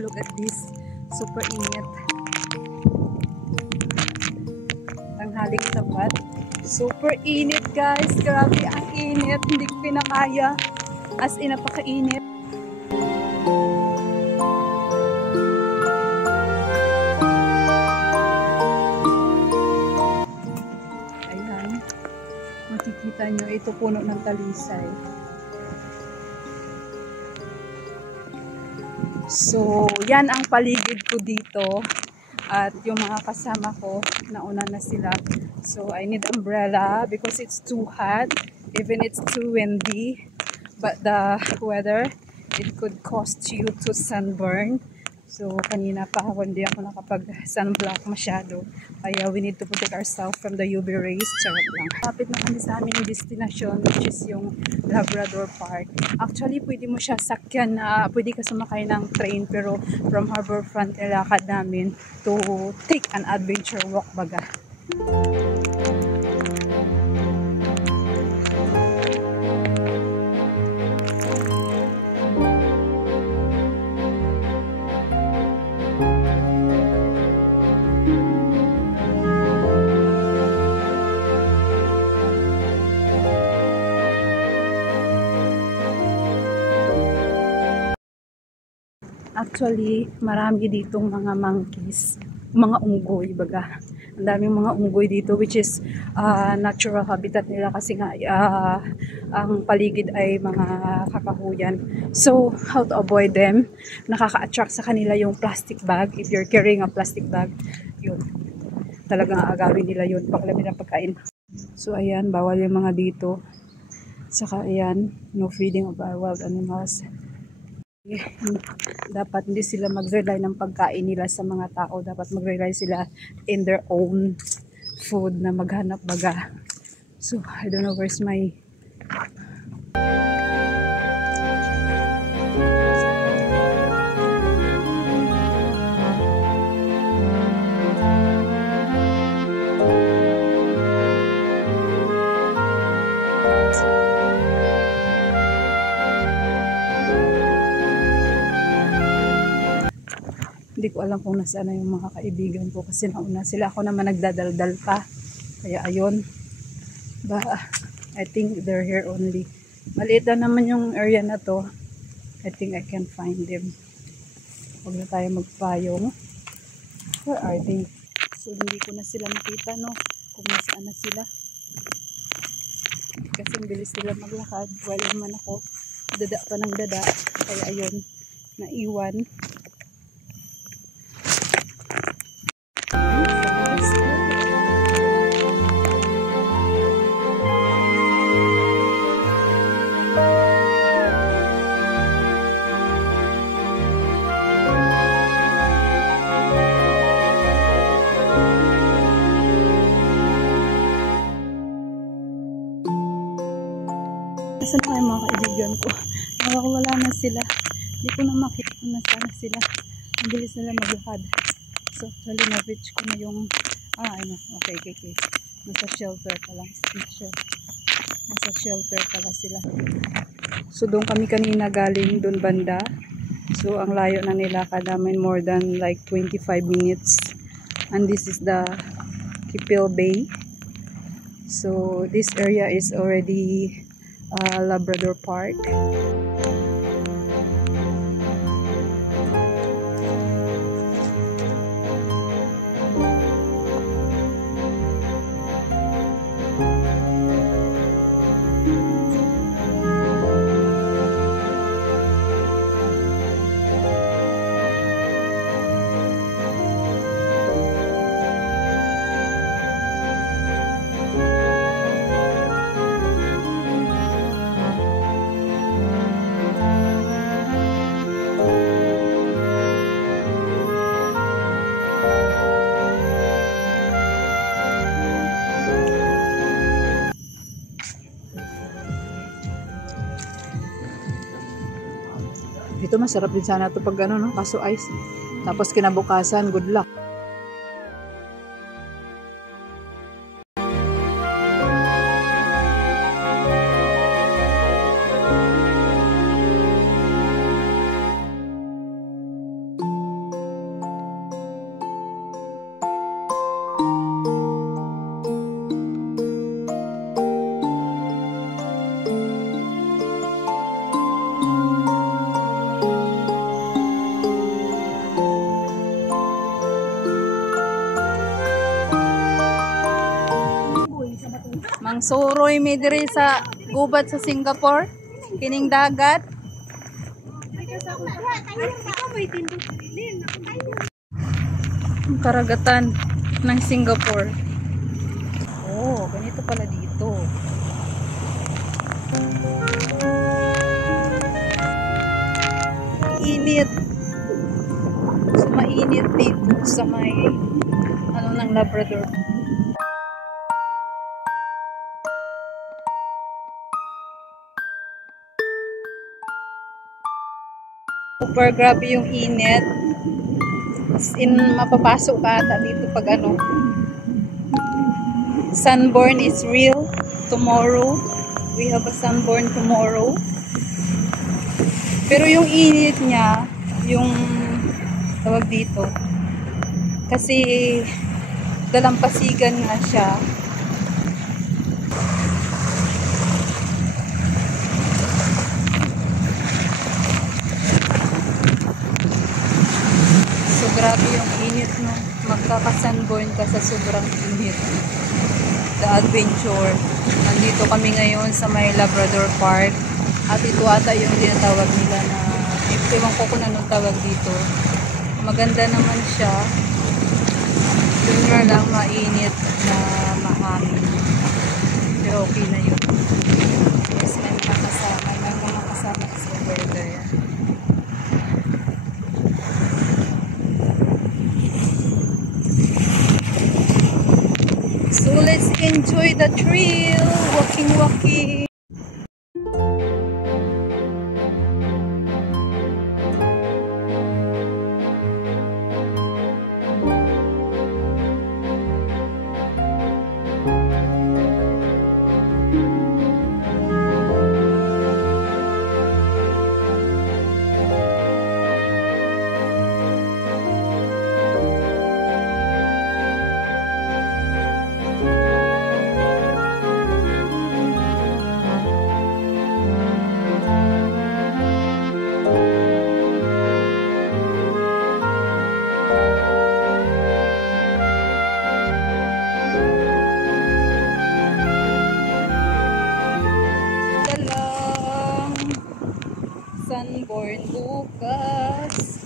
Look at this, super init. Tanghaling tapat. Super init guys, grabe ang init, hindi ko pinakaya. As in, napaka-init. Ayan, makikita nyo, ito puno ng talisay. So, yan ang paligid ko dito. At yung mga kasama ko, nauna na sila. So, I need umbrella because it's too hot. Even it's too windy. But the weather, it could cost you to sunburn. So, kanina pa ako, hindi ako nakapag-sunblock masyado. Kaya we need to protect ourselves from the UV rays. Charot lang. Kapit na kami sa aming destination, which is yung Labrador Park. Actually, pwede mo siya sakyan na, pwede ka sumakay ng train, pero from Harbourfront, ilakad namin to take an adventure walk baga. Actually, marami ditong mga monkeys, mga unggoy baga. Ang daming mga unggoy dito, which is natural habitat nila kasi nga ang paligid ay mga kakahuyan. So, how to avoid them? Nakaka-attract sa kanila yung plastic bag. If you're carrying a plastic bag, yun. Talagang aagawin nila yun pag lamin ng pagkain. So, ayan, bawal yung mga dito. Saka, ayan, no feeding of our wild animals. Dapat hindi sila mag-rely ng pagkain nila sa mga tao. Dapat mag-rely sila in their own food na maghanap baga. So, I don't know where's my... Hindi ko alam kung nasaan na yung mga kaibigan ko kasi nauna sila. Ako naman nagdadaldal pa. Kaya ayun. I think they're here only. Maliit na naman yung area na to. I think I can find them. Huwag na tayo magpayong. Where are they? So hindi ko na sila makita, no? Kung nasaan na sila. Kasi bilis sila maglakad. While naman ako dada pa ng dada. Kaya ayun. Naiwan. Nasaan tayo mga kaibigan ko? Wala na sila. Hindi ko na makita kung nasaan na sila. Ang bilis nila maglakad. So actually na-reach ko na yung ano, okay. Nasa shelter pala. Nasa shelter pala sila. So doon kami kanina galing, doon banda. So ang layo na nilakad namin, more than like 25 minutes. And this is the Kipil Bay. So this area is already Labrador Park. Dito masarap din sana ito pag ano, no? Kaso ice. Tapos kinabukasan, good luck. Mang suroy may diri sa gubat sa Singapore, kining dagat. Ang karagatan ng Singapore. Oh, ganito pala dito. Init. So, mainit dito sa may ano ng Labrador. Super grabe yung init. As in, mapapasok ka ata dito pag ano. Sunburn is real tomorrow. We have a sunburn tomorrow. Pero yung init niya, yung tawag dito, kasi dalampasigan nga siya. Grabe yung init, no? Magkakasunburn ka sa sobrang init. The Adventure. Nandito kami ngayon sa may Labrador Park. At ito ata yung tinatawag nila na, ewan ko kung anong tawag dito. Maganda naman siya. Yun nga lang mainit na mahangin. Pero okay na yun. Yes, may mga kasama. May mga kasama is over there. So let's enjoy the trail, walking. Sunburn bukas.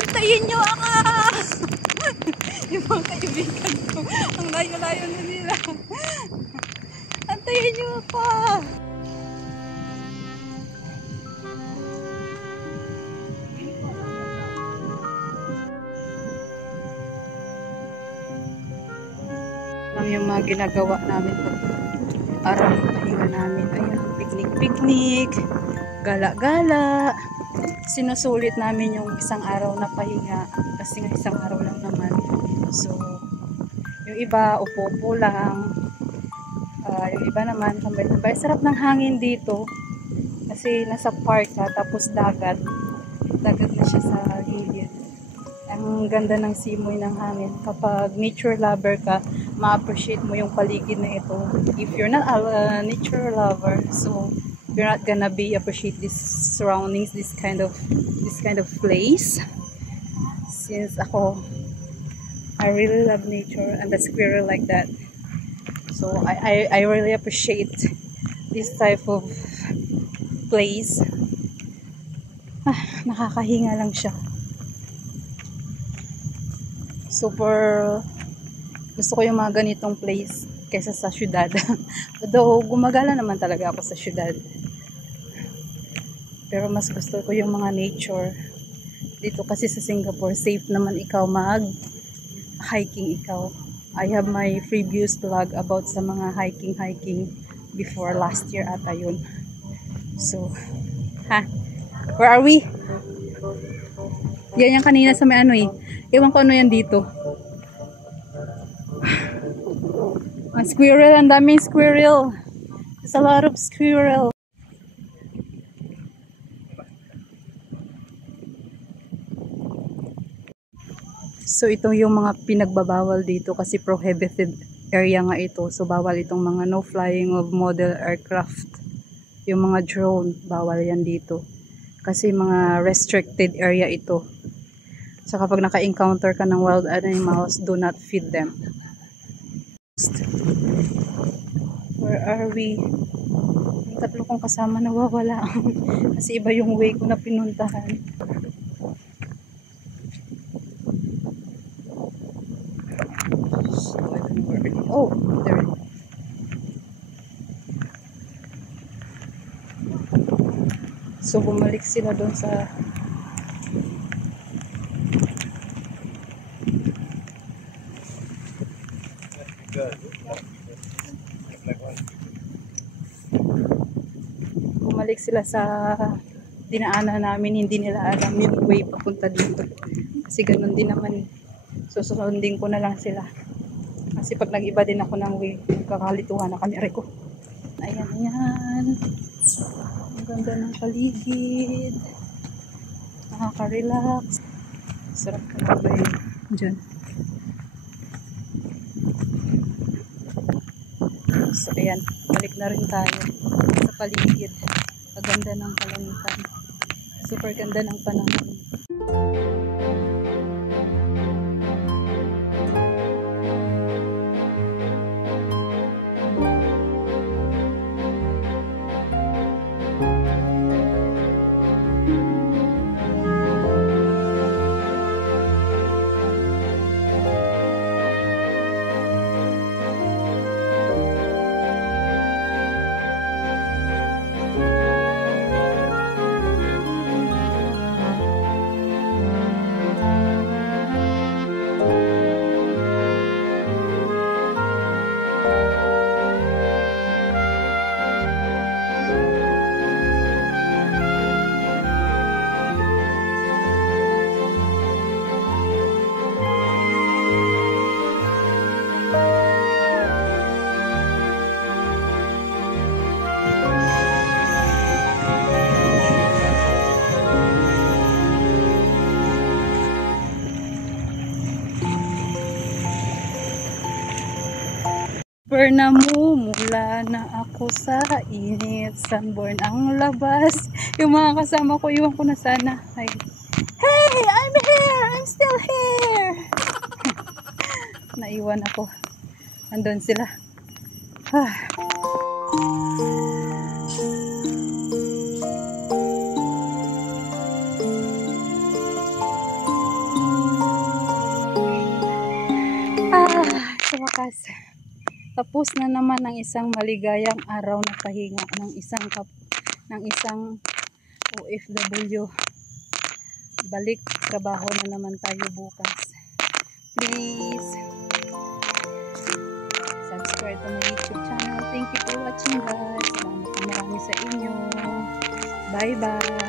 Antayin nyo ang yung mga kaibigan ko. Ang layo-layo na nila. Antayin nyo ako. lang yung mga ginagawa namin pag araw ng pahinga namin. Ayan, picnic-picnic, gala-gala. Sinusulit namin yung isang araw na pahinga kasi nga isang araw lang naman. So, yung iba upo-upo lang. Yung iba naman tambay-tambay. Sarap ng hangin dito kasi nasa park ka, tapos dagat na siya sa gilid. Ang ganda ng simoy ng hangin. Kapag nature lover ka, ma-appreciate mo yung paligid na ito. If you're not a nature lover, so you're not gonna be appreciate these surroundings, this kind of place. Since ako, I really love nature and the squirrel like that. So I really appreciate this type of place. Nakakahinga lang siya. Super gusto ko yung mga ganitong place kaysa sa syudad. Although gumagala naman talaga ako sa syudad, pero mas gusto ko yung mga nature dito kasi sa Singapore. Safe naman ikaw mag hiking ikaw. I have my previous vlog about sa mga hiking before last year ata yun. So where are we? Yan yung kanina sa may ano eh. Ewan ko ano yan dito. Ang squirrel, ang daming squirrel. There's a lot of squirrel. So ito yung mga pinagbabawal dito kasi prohibited area nga ito. So bawal itong mga no flying of model aircraft. Yung mga drone, bawal yan dito. Kasi mga restricted area ito. So kapag naka-encounter ka ng wild animals, do not feed them. Where are we? Yung tatlo kong kasama nawawala. Kasi iba yung way ko na pinuntahan. So I don't know where it is. Oh, there. So bumalik sila doon sa dinaanan namin. Hindi nila alam yung way papunta dito kasi ganun din naman. So susundin ko na lang sila kasi pag nag-iba din ako ng way, kakalituhan na kami ko. Ayan, ang ganda ng paligid, nakaka-relax, sarap ka ba dyan. So ayan, balik na rin tayo sa paligid. Paganda ng kalamitan, super ganda ng panahon. Namumula na ako sa init, sunburn ang labas. Yung mga kasama ko, iwan ko na sana. Ay, hey, I'm here! I'm still here! Naiwan ako. Andun sila. Sa wakas. Tapos na naman ang isang maligayang araw na pahinga ng isang OFW. Balik trabaho na naman tayo bukas. Please subscribe to my YouTube channel. Thank you for watching guys. Salamat na marami sa inyo. Bye bye.